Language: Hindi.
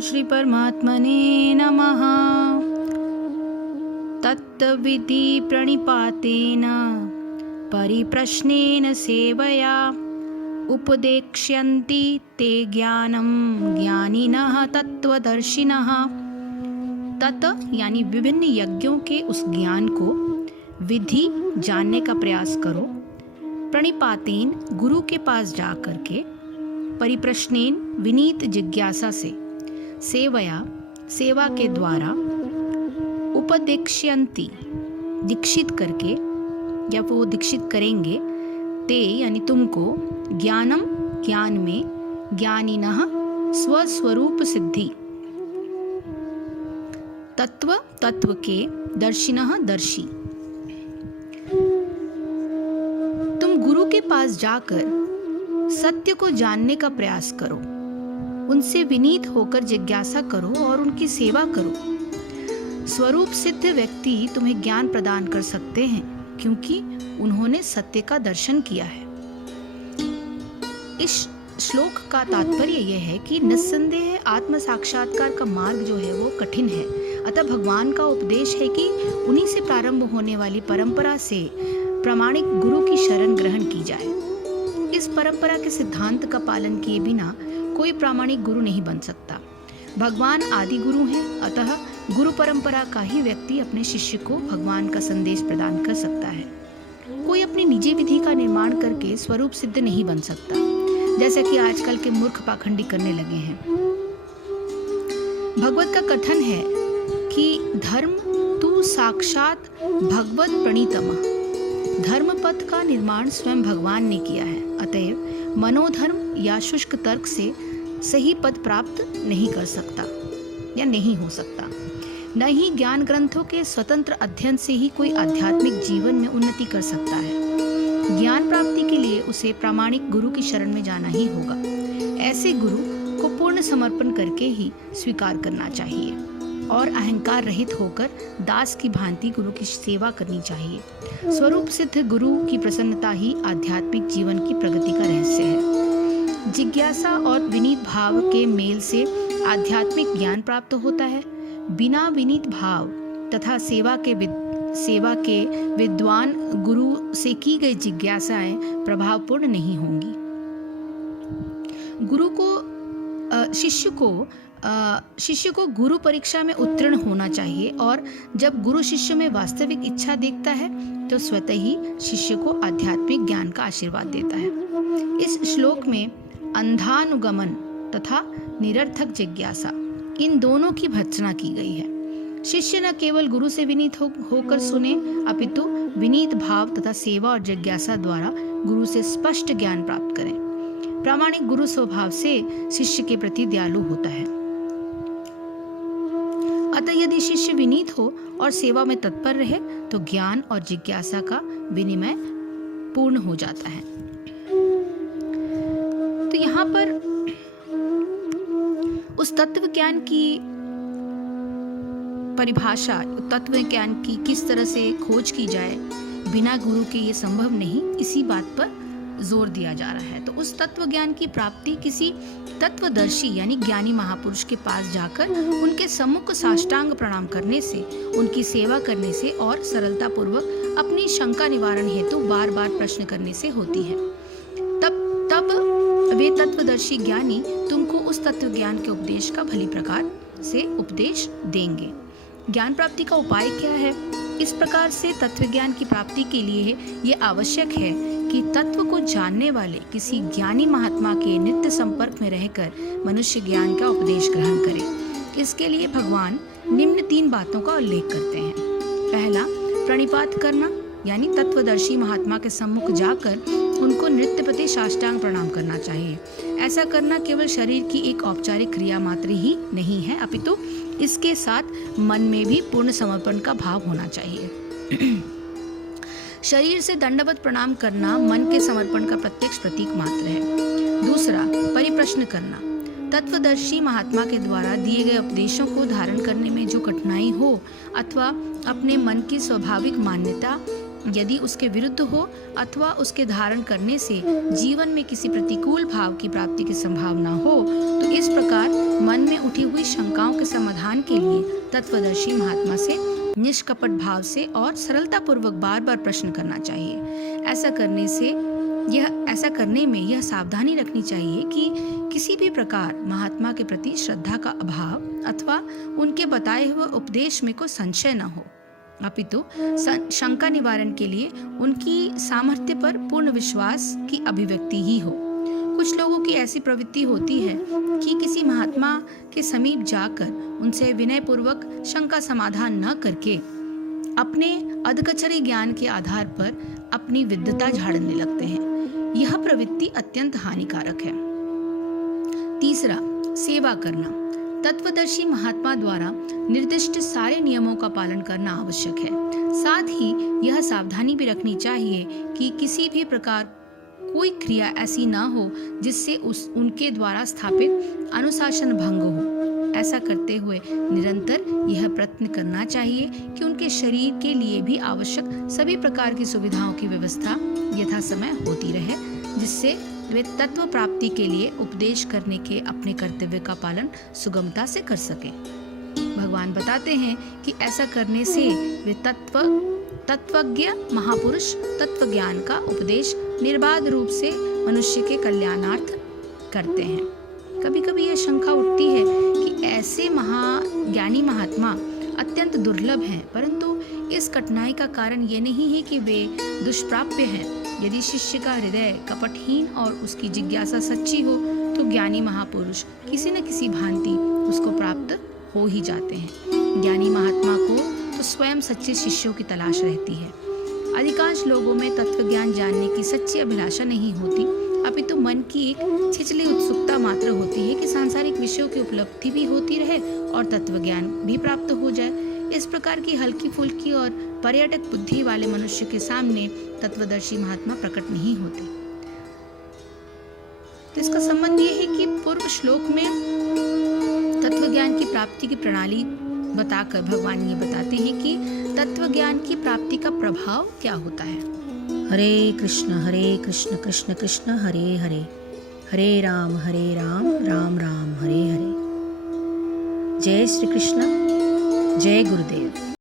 श्री परमात्मने नमः। तत्त्वविधि प्रणिपातेन परिप्रश्नेन सेवया उपदेक्ष्यन्ति ते ज्ञानं ज्ञानिनः तत्त्वदर्शिनः। तत् यानी विभिन्न यज्ञों के उस ज्ञान को विधि जानने का प्रयास करो। प्रणिपातेन गुरु के पास जा करके, परिप्रश्नेन विनीत जिज्ञासा से, सेवया सेवा के द्वारा, उपदेक्ष्यन्ति दीक्षित करके या वो दीक्षित करेंगे, ते यानी तुमको, ज्ञानम ज्ञान में, ज्ञानिनः स्वस्वरूप सिद्धि, तत्व तत्व के, दर्शिनः दर्शी। तुम गुरु के पास जाकर सत्य को जानने का प्रयास करो, उनसे विनीत होकर जिज्ञासा करो और उनकी सेवा करो। स्वरूप सिद्ध व्यक्ति तुम्हें ज्ञान प्रदान कर सकते हैं क्योंकि उन्होंने सत्य का दर्शन किया है। इस श्लोक का तात्पर्य यह है कि निस्संदेह आत्म साक्षात्कार का मार्ग जो है वो कठिन है, अतः भगवान का उपदेश है कि उन्हीं से प्रारंभ होने वाली परंपरा से प्रामाणिक गुरु की शरण ग्रहण की जाए। इस परंपरा के सिद्धांत का पालन किए बिना कोई प्रामाणिक गुरु नहीं बन सकता। भगवान आदि गुरु हैं, अतः गुरु परंपरा का ही व्यक्ति अपने शिष्य को भगवान का संदेश प्रदान कर सकता है। कोई अपनी निजी विधि का निर्माण करके स्वरूप सिद्ध नहीं बन सकता, जैसा कि आजकल के मूर्ख पाखंडी करने लगे हैं। भगवत का कथन है कि धर्म तू साक्षात भगवत प्रणीतमः, धर्म पथ का निर्माण स्वयं भगवान ने किया है, अतएव मनोधर्म या शुष्क तर्क से सही पद प्राप्त नहीं कर सकता या नहीं हो सकता। न ही ज्ञान ग्रंथों के स्वतंत्र अध्ययन से ही कोई आध्यात्मिक जीवन में उन्नति कर सकता है। ज्ञान प्राप्ति के लिए उसे प्रामाणिक गुरु की शरण में जाना ही होगा। ऐसे गुरु को पूर्ण समर्पण करके ही स्वीकार करना चाहिए और अहंकार रहित होकर दास की भांति गुरु की सेवा करनी चाहिए। स्वरूप सिद्ध गुरु की प्रसन्नता ही आध्यात्मिक जीवन की प्रगति का रहस्य है। जिज्ञासा और विनीत भाव के मेल से आध्यात्मिक ज्ञान प्राप्त होता है। बिना विनीत भाव तथा सेवा के विद्वान गुरु से की गई जिज्ञासाएं प्रभावपूर्ण नहीं होंगी। शिष्य को गुरु परीक्षा में उत्तीर्ण होना चाहिए और जब गुरु शिष्य में वास्तविक इच्छा देखता है तो स्वतः ही शिष्य को आध्यात्मिक ज्ञान का आशीर्वाद देता है। इस श्लोक में अंधानुगमन तथा निरर्थक जिज्ञासा, इन दोनों की भर्त्सना की गई है। शिष्य न केवल गुरु से विनीत होकर सुने, अपितु विनीत भाव तथा सेवा और जिज्ञासा द्वारा गुरु से स्पष्ट ज्ञान प्राप्त करें। प्रामाणिक गुरु स्वभाव से शिष्य के प्रति दयालु होता है, अतः यदि शिष्य विनीत हो और सेवा में तत्पर रहे तो ज्ञान और जिज्ञासा का विनिमय पूर्ण हो जाता है। तो यहाँ पर उस तत्व ज्ञान की परिभाषा, तत्व ज्ञान की किस तरह से खोज की जाए बिना गुरु के ये संभव नहीं, इसी बात पर जोर दिया जा रहा है। तो उस तत्व ज्ञान की प्राप्ति किसी तत्वदर्शी यानी ज्ञानी महापुरुष के पास जाकर उनके सम्मुख साष्टांग प्रणाम करने से, उनकी सेवा करने से और सरलता पूर्वक अपनी शंका निवारण हेतु बार बार प्रश्न करने से होती है। तब वे तत्वदर्शी ज्ञानी तुमको उस तत्व ज्ञान के उपदेश का भली प्रकार से उपदेश देंगे। ज्ञान प्राप्ति का उपाय क्या है? इस प्रकार से तत्व ज्ञान की प्राप्ति के लिए ये आवश्यक है कि तत्व को जानने वाले किसी ज्ञानी महात्मा के नित्य संपर्क में रहकर मनुष्य ज्ञान का उपदेश ग्रहण करे। इसके लिए भगवान निम्न 3 बातों का उल्लेख करते हैं। पहला, प्रणिपात करना, यानी तत्वदर्शी महात्मा के सम्मुख जाकर उनको नृत्यपति साष्टांग प्रणाम करना चाहिए। ऐसा करना केवल शरीर की एक औपचारिक क्रिया मात्र ही नहीं है, अपितु इसके साथ मन में भी पूर्ण समर्पण का भाव होना चाहिए। शरीर से दंडवत प्रणाम करना मन के समर्पण का प्रत्यक्ष प्रतीक मात्र है। दूसरा, परिप्रश्न करना, तत्वदर्शी महात्मा के द्वारा दिए गए उपदेशों को धारण करने में जो कठिनाई हो अथवा अपने मन की स्वाभाविक मान्यता यदि उसके विरुद्ध हो अथवा उसके धारण करने से जीवन में किसी प्रतिकूल भाव की प्राप्ति की संभावना हो, तो इस प्रकार मन में उठी हुई शंकाओं के समाधान के लिए तत्वदर्शी महात्मा से निष्कपट भाव से और सरलता पूर्वक बार बार प्रश्न करना चाहिए। ऐसा करने में यह सावधानी रखनी चाहिए कि किसी भी प्रकार महात्मा के प्रति श्रद्धा का अभाव अथवा उनके बताए हुए उपदेश में कोई संशय न हो, अपितु शंका निवारण के लिए उनकी सामर्थ्य पर पूर्ण विश्वास की अभिव्यक्ति ही हो। कुछ लोगों की ऐसी प्रवृत्ति होती है कि किसी महात्मा के समीप जाकर उनसे विनय पूर्वक शंका समाधान न करके अपने अधकचरे ज्ञान के आधार पर अपनी विद्वता झाड़ने लगते हैं। यह प्रवृत्ति अत्यंत हानिकारक है। तीसरा, सेवा करना। तत्वदर्शी महात्मा द्वारा निर्दिष्ट सारे नियमों का पालन करना आवश्यक है। साथ ही यह सावधानी भी रखनी चाहिए कि किसी भी प्रकार कोई क्रिया ऐसी ना हो जिससे उनके द्वारा स्थापित अनुशासन भंग हो। ऐसा करते हुए निरंतर यह प्रयत्न करना चाहिए कि उनके शरीर के लिए भी आवश्यक सभी प्रकार की सुविधाओं की व्यवस्था यथा समय होती रहे, जिससे वे तत्व प्राप्ति के लिए उपदेश करने के अपने कर्तव्य का पालन सुगमता से कर सकें। भगवान बताते हैं कि ऐसा करने से वे तत्वज्ञ महापुरुष तत्व ज्ञान का उपदेश निर्बाध रूप से मनुष्य के कल्याणार्थ करते हैं। कभी कभी यह शंका उठती है कि ऐसे ज्ञानी महात्मा अत्यंत दुर्लभ हैं, परंतु इस कठिनाई का कारण ये नहीं है कि वे दुष्प्राप्य हैं। यदि शिष्य का हृदय कपटहीन और उसकी जिज्ञासा सच्ची हो तो ज्ञानी महापुरुष किसी न किसी भांति उसको प्राप्त हो ही जाते हैं। ज्ञानी महात्मा को तो स्वयं सच्चे शिष्यों की तलाश रहती है। अधिकांश लोगों में तत्व ज्ञान जानने की सच्ची अभिलाषा नहीं होती, अपितु मन की एक छिछली उत्सुकता मात्र होती है कि सांसारिक विषयों की उपलब्धि भी होती रहे और तत्व ज्ञान भी प्राप्त हो जाए। इस प्रकार की हल्की फुल्की और पर्यटक बुद्धि वाले मनुष्य के सामने तत्वदर्शी महात्मा प्रकट नहीं होते। तो इसका संबंध ये है कि पूर्व श्लोक में तत्व ज्ञान की प्राप्ति की प्रणाली बताकर भगवान ये बताते हैं कि तत्व ज्ञान की प्राप्ति का प्रभाव क्या होता है। हरे कृष्ण कृष्ण कृष्ण हरे हरे, हरे राम राम राम हरे हरे। जय श्री कृष्ण, जय गुरुदेव।